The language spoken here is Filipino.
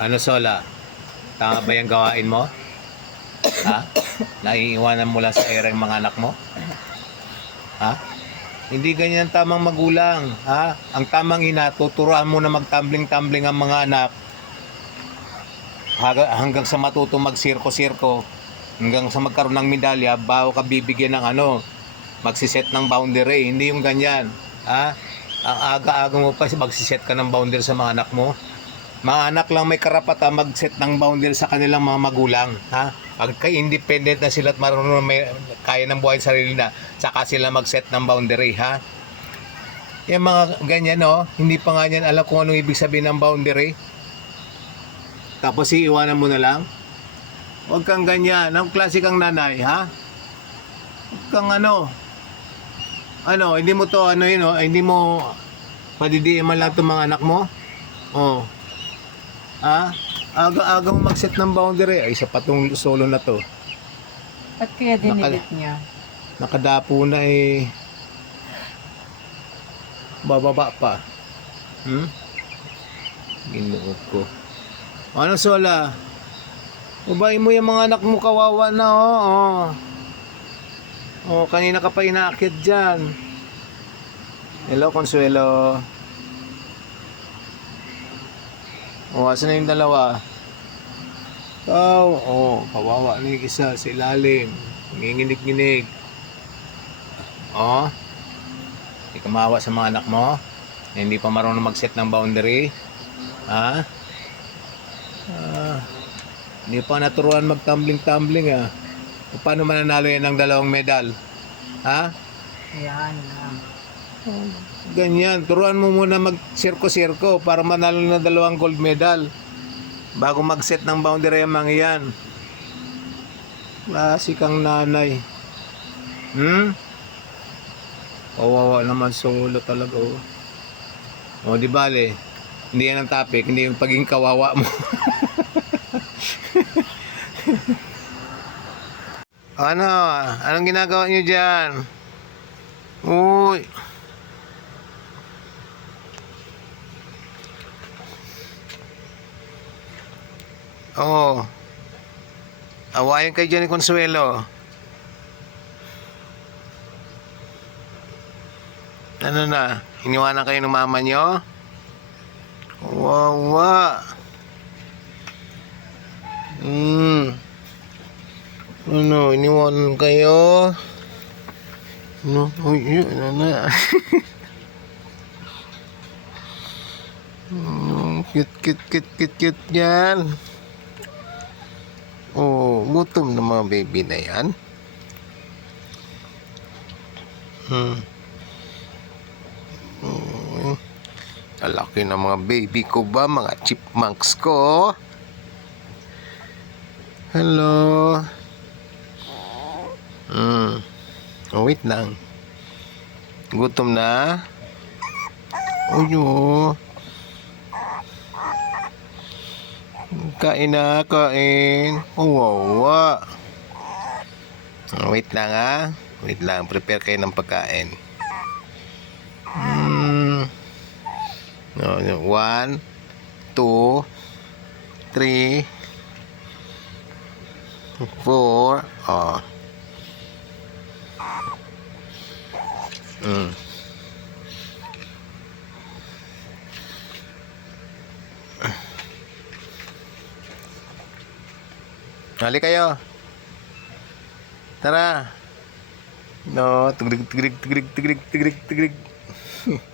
Ano Sola? Tama ba yung gawain mo? Ha? Naiiwanan mo lang sa ere ang mga anak mo? Ha? Hindi ganyan ang tamang magulang. Ha? Ang tamang ina, tuturuan mo na magtumbling-tumbling ang mga anak hanggang sa matuto magsirko-sirko hanggang sa magkaroon ng medalya bago ka bibigyan ng ano magsiset ng boundary hindi yung ganyan ha ang aga-aga mo pa magsiset ka ng boundary sa mga anak mo mga anak lang may karapatan mag-set ng boundary sa kanilang mga magulang ha pagka independent na sila at marunong may kaya ng buhay sa sarili na saka sila mag-set ng boundary ha yung mga ganyan no hindi pa nga yan alam kung anong ibig sabihin ng boundary tapos iiwanan mo na lang? Huwag kang ganyan. Ang klase kang nanay, ha? Huwag kang ano. Ano, hindi mo to, ano yun, oh, hindi mo padidiin man lang itong mga anak mo? Oh. Ha? Aga-aga mo mag-set ng boundary. Ay, isa pa tong solo na to. Ba't kaya dinilit niya? Nakadapo na eh. Bababa pa. Hmm? Ginoo ko. Ano Sola? Ubayin mo yung mga anak mo kawawa na oh. Oh, oh kanina ka pa inaakit dyan. Hello, Consuelo. Oh, asan na yung dalawa? Ikaw, oh, kawawa na yung isa sa ilalim. Nanginginig-nginig. Oh, hindi ka maawa sa mga anak mo? Na hindi pa marunong mag-set ng boundary? Ha? Ah, hindi pa naturuan mag-tumbling-tumbling ah. Paano mananalo yan ng dalawang medal? Ha? Ayan lang. Ganyan. Turuan mo muna mag-sirko-sirko para manalo ng dalawang gold medal. Bago mag-set ng boundary ang mga yan. Klase kang nanay. Hmm? Kawawa naman solo talaga oh. O di bale, hindi yan ang topic, hindi yung pagiging kawawa mo. ano? Anong ginagawa niyo dyan? Uy. Oo. Awayan kayo dyan ni Consuelo. Ano na? Iniwanan kayo ng mama nyo? Wawa. Hmm. Ano, iniwanan kayo? No, uy, ano na. Hmm, cute, cute, cute, cute, cute yan. Gutom na mga baby na yan. Hmm. Hmm. Alaki ng mga baby ko ba? Mga chipmunks ko. Hello. Hmm. Oh, wait lang. Gutom na? Uy, oh. Kain na, kain. Wawa. Oh, wait lang ha. Wait lang, prepare kayo ng pagkain. No. One, two, three, four. Oh. Mm. Hali kayo. Tara. No, tigrig tigrig tigrig tigrig tigrig tigrig.